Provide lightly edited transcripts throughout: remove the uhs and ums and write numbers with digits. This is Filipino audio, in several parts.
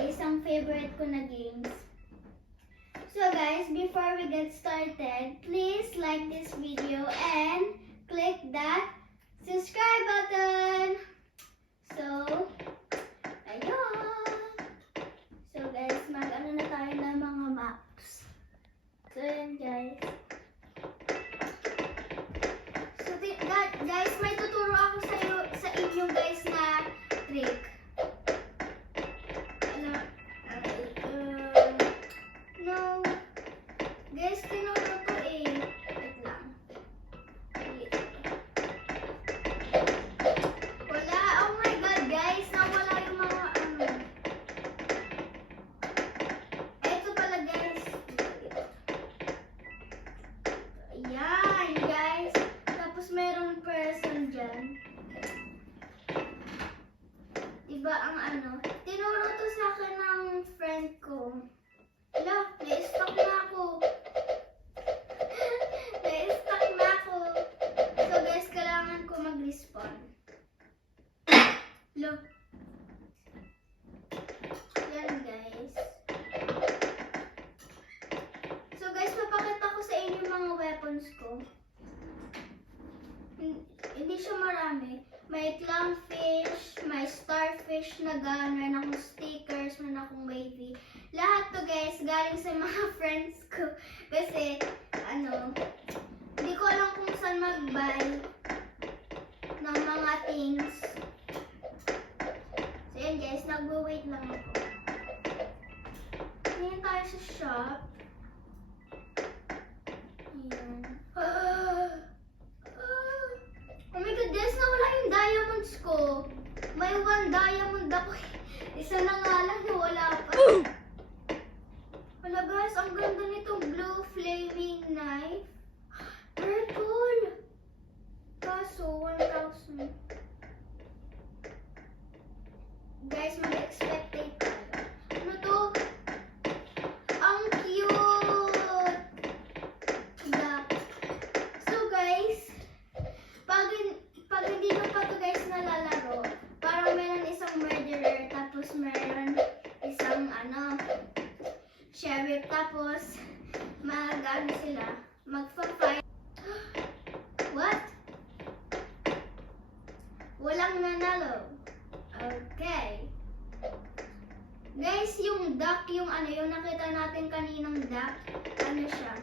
isang favorite ko na games. So guys, before we get started, please like this video and click that subscribe button. So, ayun. So guys, mag-ano na tayo ng mga maps. So yun guys. So guys, may tuturo ako sa inyo guys na trick. No. Guys, tinuro ko eh. Wait lang. Wala. Oh my God, guys. Nawala yung mga ano. Ito pala, guys. Ayan, guys. Tapos merong person dyan. Diba ang ano? Tinuro to sa akin ng friend ko. Hala, na-stuck na ako. Na-stuck na ako. So guys, kailangan ko mag-respawn. Hala. Yan guys. So guys, papakita ko sa inyo mga weapons ko. Hindi siya marami. May clownfish, may starfish na gun, meron akong stickers, meron akong wavy. Lahat to guys, galing sa mga friends ko. Kasi, hindi ko alam kung saan mag-buy ng mga things. So yan guys, nag-wait lang ako. Tingin tayo sa shop. Ayan. Oh my God, guys, nawala yung diamonds ko. May 1 diamond ako. Isa na nga lang, nawala pa. Wala guys, ang ganda nitong blue flaming knife. Purple. Kaso, 1,000. Guys, mag-expectate tayo. Ano to? Ang cute! Yeah. So guys, pag hindi nyo pa to guys nalalaro, parang meron isang murderer, tapos meron isang sheriff, tapos sila, magpa-fight. What? Walang nanalo. Okay. Guys, yung duck, yung nakita natin kaninang duck, siya?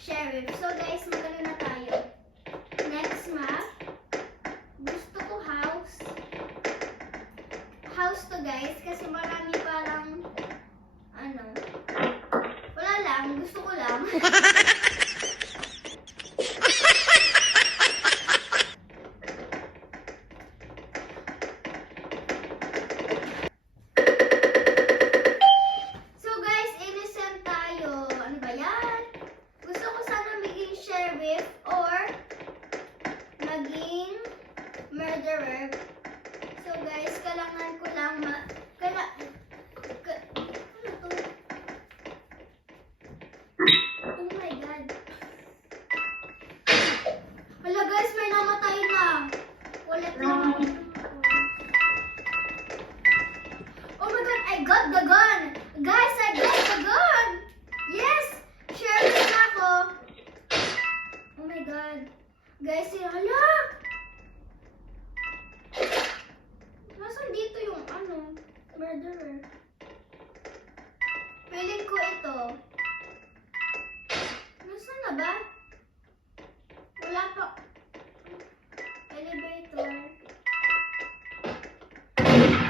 Sheriff. So guys, magano na tayo. Next map. Gusto ko house. House to guys, kasi marami parang wala lang, gusto ko lang. So guys, innocent tayo. Ano ba yan? Gusto ko sana maging sheriff or maging murderer. So guys, kailangan ko lang oh my God. Hala guys, may namatay na. Ulit lang. Oh my God, I got the gun. Guys, I got the gun. Yes, sheriff na ako. Oh my God. Guys, hala. Nasaan dito yung murderer? Feeling ko ito. Nasaan na ba? Wala pa. Elevator.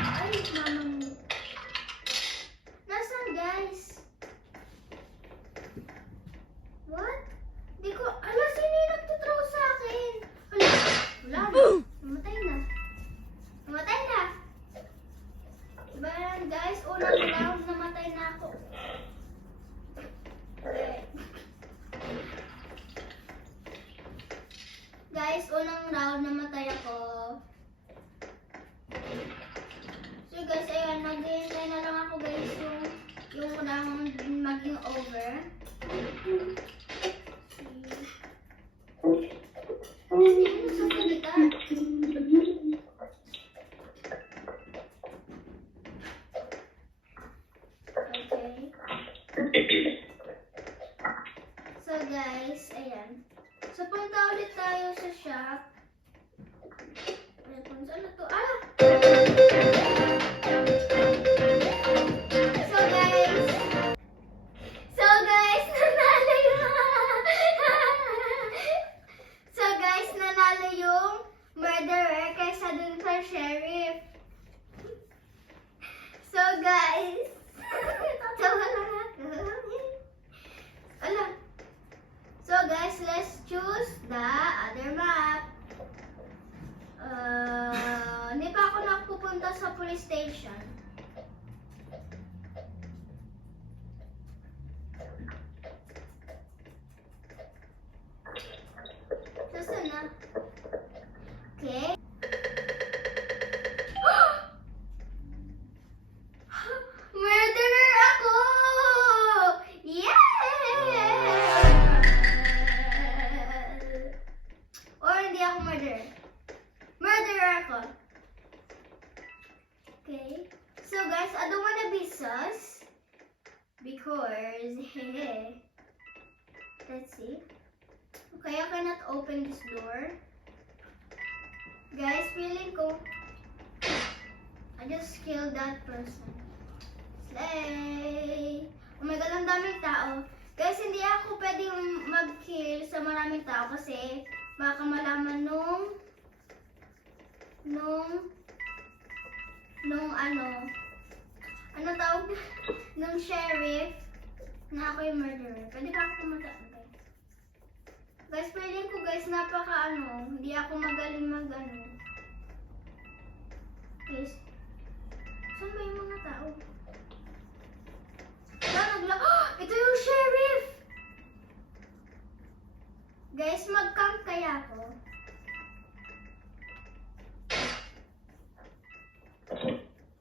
Ay, mamang. Nasaan guys? What? Di ko, sino yung nagtutraw sa akin? Wala na. Namatay na. Namatay na. Diba yan guys? Unang round, namatay na ako. Okay. Guys, unang round, namatay ako. So guys, ayun, naghihintay na lang ako guys yung round maging over. Sino sa salita? So guys, ayan. So punta ulit tayo sa shop. Ayan, kung saan na to? Ah! So guys, nanalo yung So guys, nanalo yung murderer kaysa dun sa sheriff. So guys, tatawa lang ako. Ala. So guys, let's choose the other map. Hindi pa ako napupunta sa police station. Saan na? Okay. Murderer ako! Yeah! Or hindi ako murderer. Murderer ako. Okay. So guys, I don't wanna be sus. Because, let's see. Okay, I cannot open this door. Guys, feeling ko, I just killed that person. Slay! Oh my God, ang daming tao. Guys, hindi ako pwedeng mag-kill sa maraming tao kasi baka malaman ano tawag? Nung sheriff na ako yung murderer. Pwede ba ako pumunta? Guys, feeling ko guys, hindi ako magaling Guys, saan ba yung mga tao? Ito yung sheriff! Guys, mag-camp kaya ako?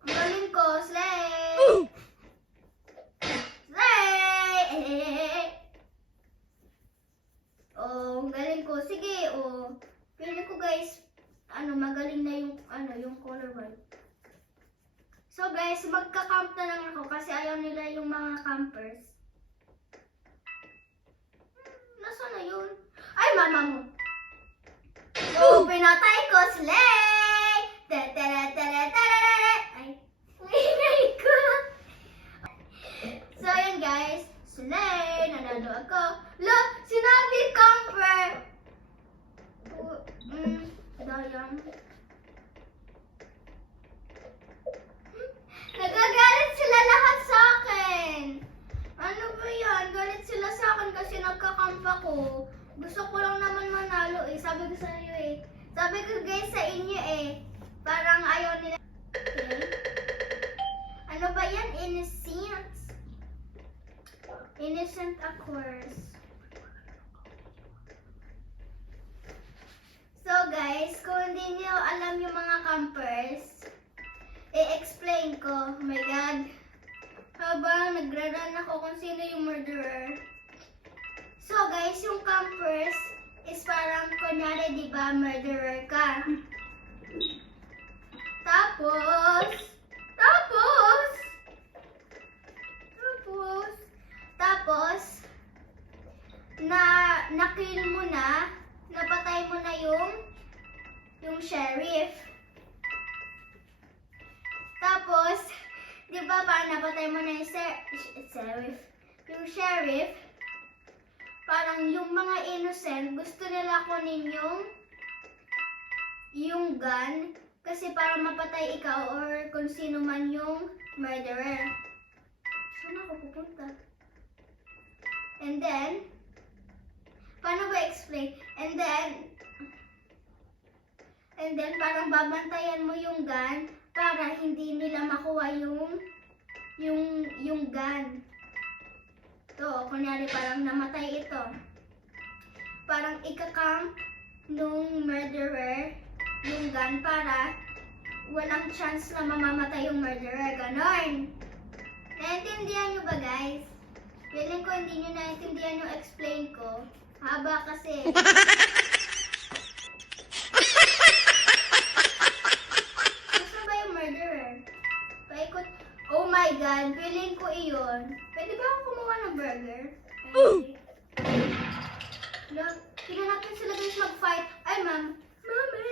Ang galing ko, slay! Slay! Oh, ang galing ko. Sige, oh. Feeling ko guys, magaling na yung color white. So guys, magka-camp na lang ako kasi ayaw nila yung mga campers. Nasaan na yun? Ay, mama mo! Oh, pinatay ko! Slay! Ay, ingay ko! So, yun guys. Slay! Nanalo ako. Look! Sinabi camper! Dayang. Nagagalit sila lahat sa akin. Ano ba yan? Galit sila sa akin kasi nagkakamp ako. Gusto ko lang naman manalo eh. Sabi ko sa inyo eh. Sabi ko guys sa inyo eh. Parang ayaw nila. Okay. Ano ba yan? Innocent. Innocent of course. So guys, kung hindi niyo alam yung mga campers, i-explain ko. Oh my God. Habang nagra-run ako kung sino yung murderer. So guys, yung campers is parang kunyari, di ba, murderer ka. Tapos, na-kill mo na, napatay mo na yung sheriff. Tapos, di ba parang napatay mo na yung sheriff? Yung sheriff, parang yung mga innocent, gusto nila kunin yung gun kasi para mapatay ikaw or kung sino man yung murderer. Saan ako pupunta? And then, paano ba explain? And then parang babantayan mo yung gun para hindi nila makuha yung gun. To, kunyari parang namatay ito. Parang ika-camp nung murderer yung gun para walang chance na mamamatay yung murderer. Ganon. Naintindihan nyo ba guys? Feeling ko hindi nyo naintindihan yung explain ko. Haba kasi. Saan ba yung murderer? Paikot. Oh my my God, feeling ko iyon. Pwede ba ako kumuha ng burger? Okay. Tingnan natin sila guys mag-fight. Ay, ma'am. Mami!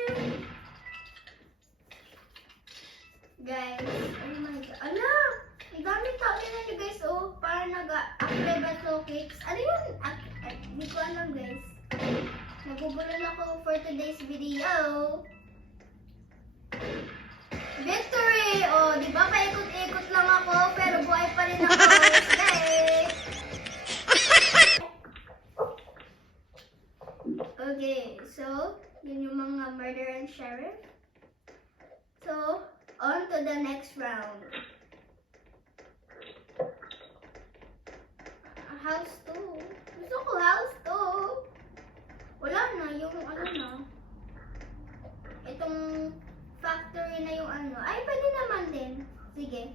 Guys, oh my God. Ala! May gamit tao nila nyo guys, oh. Para nag-acrobat cakes. Ano yun? Hindi ko alam guys. Nagugulol ako for today's video. Victory! Oh, di ba paikot-ikot lang ako, pero buhay pa rin ako. Yay! Okay, so, yun yung mga murder and sheriff. So, on to the next round. House 2. Gusto ko house 2. Wala na, yung ano na. Itong factory na yung ano. Ay, pwede naman din. Sige.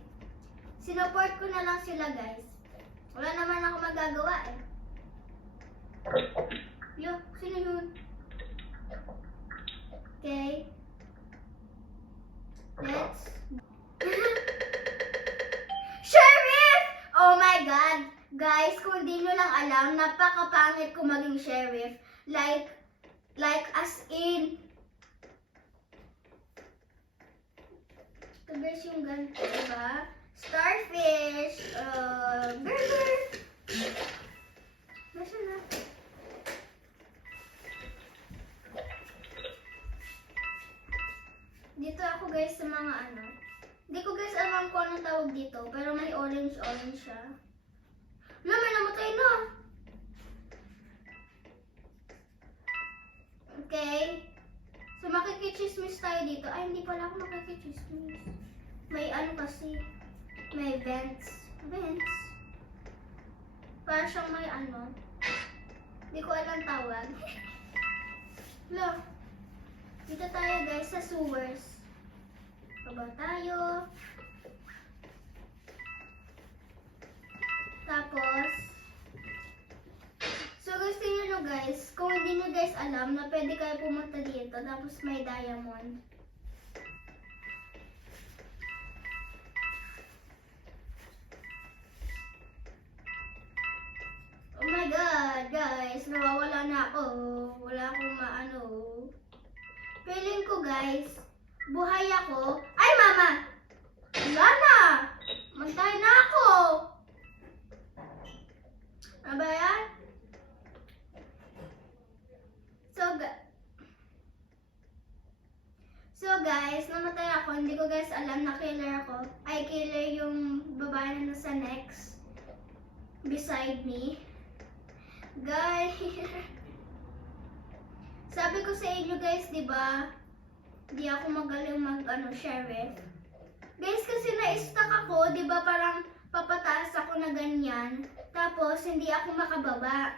Sinupport ko na lang sila, guys. Wala naman ako magagawa eh. Yo, sino yun? Okay. Let's... Sheriff! Oh my God! Guys, kung di nyo lang alam, napakapangit ko maging sheriff. Like as in... Ito guys yung ganito, diba? Starfish, burger. Nasaan na? Dito ako guys sa mga ano. Hindi ko guys alam kung anong tawag dito, pero may orange siya. Wala, may namatay na. Okay. So makikichismis tayo dito. Ay, hindi pala ako makikichismis. May ano kasi. May vents. Vents. Para siyang may ano. Hindi ko alam tawag. Look. Dito tayo guys sa sewers. Baba tayo. Tapos, so guys, tingnan nyo guys, kung hindi nyo guys alam na pwede kayo pumunta dito, tapos may diamond. Oh my God, guys, nawawala na ako. Wala akong maano. Feeling ko guys, buhay ako. Ay, mama! Wala na! Mantay na ako! Ano ba yan? So guys, namatay ako. Hindi ko guys alam na killer ako. Ay, killer yung babae na nasa next. Beside me. Guys. Sabi ko sa inyo guys, di ba? Di ako magaling sheriff. Guys, kasi na-stuck ako, di ba parang papataas ako na ganyan. Tapos, hindi ako makababa.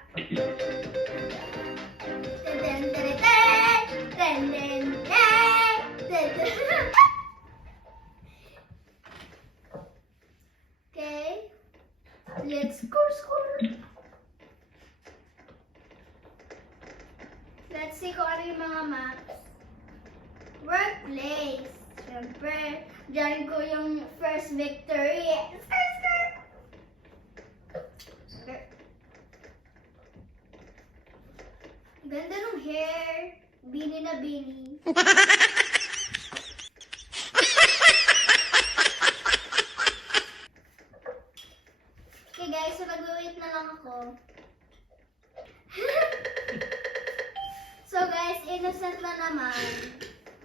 Okay. Let's score. Let's see kung ano yung mga maps. Workplace. Siyempre, dyan ko yung first victory. Ganda ng hair. Bini na bini. Okay guys, so nag-wait na lang ako. So guys, innocent na naman.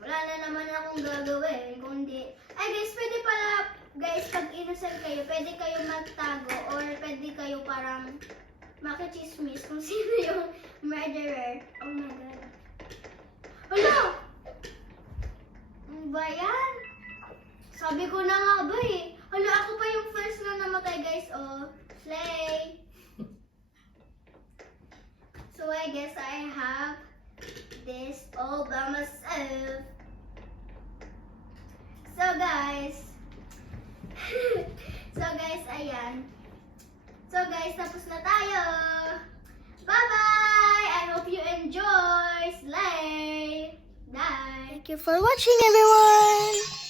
Wala na naman akong gagawin. Kundi, ay guys, pwede pala, guys, pag innocent kayo, pwede kayo magtago or pwede kayo parang makichismis kung sino yung murderer. Oh my God. Hala! Ano ba yan? Sabi ko na nga ba eh. Hala, ako pa yung first na namatay guys. Oh, slay! So I guess I have this all by myself. So guys, ayan. So guys, tapos na tayo. Bye-bye! I hope you enjoy. Slay! Bye! Thank you for watching, everyone!